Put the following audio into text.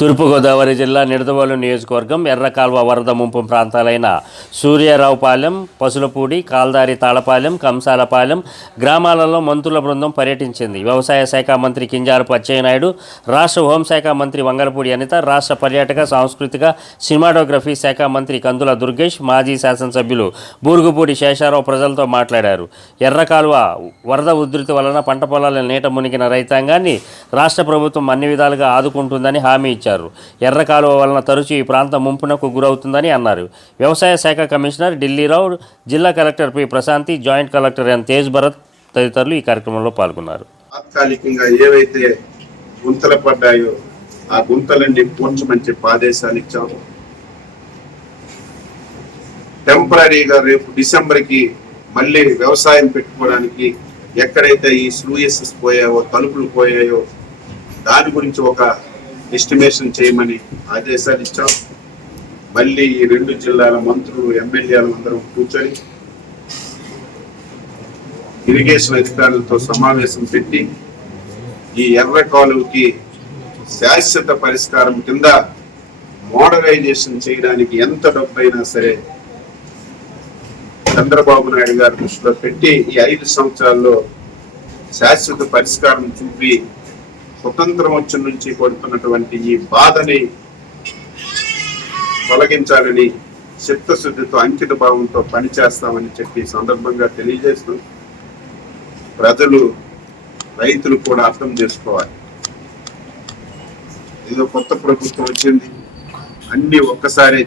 తూర్పుగోదావరి జిల్లా నిడదవోలు నియోజకవర్గం ఎర్రకాల్వ వరద ముంపు ప్రాంతాలైన సూర్యారావుపాలెం పసులపూడి కాల్దారి తాళపాలెం కంసాలపాలెం గ్రామాలలో మంత్రుల బృందం పర్యటించింది. వ్యవసాయ శాఖ మంత్రి కింజారపు అచ్చెన్నాయుడు రాష్ట్ర హోంశాఖ మంత్రి వంగలపూడి అనిత రాష్ట్ర పర్యాటక సాంస్కృతిక సినిమాటోగ్రఫీ శాఖ మంత్రి కందుల దుర్గేష్ మాజీ శాసనసభ్యులు బూరుగుపూడి శేషారావు ప్రజలతో మాట్లాడారు. ఎర్రకాలువ వరద ఉధృతి వలన పంట పొలాల నీట మునిగిన రైతాంగాన్ని రాష్ట్ర ప్రభుత్వం అన్ని విధాలుగా ఆదుకుంటుందని హామీ ఇచ్చారు. ఎర్ర కాలువ వలన తరచూ ఈ ప్రాంతం ముంపునకు గురవుతుందని అన్నారు. వ్యవసాయ శాఖ కమిషనర్ ఢిల్లీరావు జిల్లా collector P. Prashanti joint collector N. Tej Bharat తదితరులు ఈ కార్యక్రమంలో పాల్గొన్నారు. తాత్కాలికంగా ఏవైతే గుంతలు పడ్డాయో ఆ గుంతలన్నీ పూడ్చమని చెప్పి ఆదేశాలు ఇచ్చాము. టెంపరీగా రేపు డిసెంబర్కి మళ్ళీ వ్యవసాయం పెట్టుకోవడానికి ఎక్కడైతే ఈ స్లూయసెస్ పోయాయో తలుపులు పోయాయో దాని గురించి ఒక ఎస్టిమేషన్ చేయమని ఆదేశాలు ఇచ్చాం. మళ్ళీ ఈ రెండు జిల్లాల మంత్రులు ఎమ్మెల్యేలు అందరం కూర్చొని ఇరిగేషన్ అధికారులతో సమావేశం పెట్టి ఈ ఎర్ర కాలువకి శాశ్వత పరిష్కారం కింద మోడరైజేషన్ చేయడానికి ఎంత డబ్బైనా సరే చంద్రబాబు నాయుడు గారి దృష్టిలో పెట్టి ఈ ఐదు సంవత్సరాల్లో శాశ్వత పరిష్కారం చూపి స్వతంత్రం వచ్చిన నుంచి పడుతున్నటువంటి ఈ బాధని తొలగించాలని చిత్తశుద్ధితో అంకిత భావంతో పనిచేస్తామని చెప్పి సందర్భంగా తెలియజేస్తూ ప్రజలు రైతులు కూడా అర్థం చేసుకోవాలి. ఏదో కొత్త ప్రభుత్వం వచ్చింది అన్ని ఒక్కసారే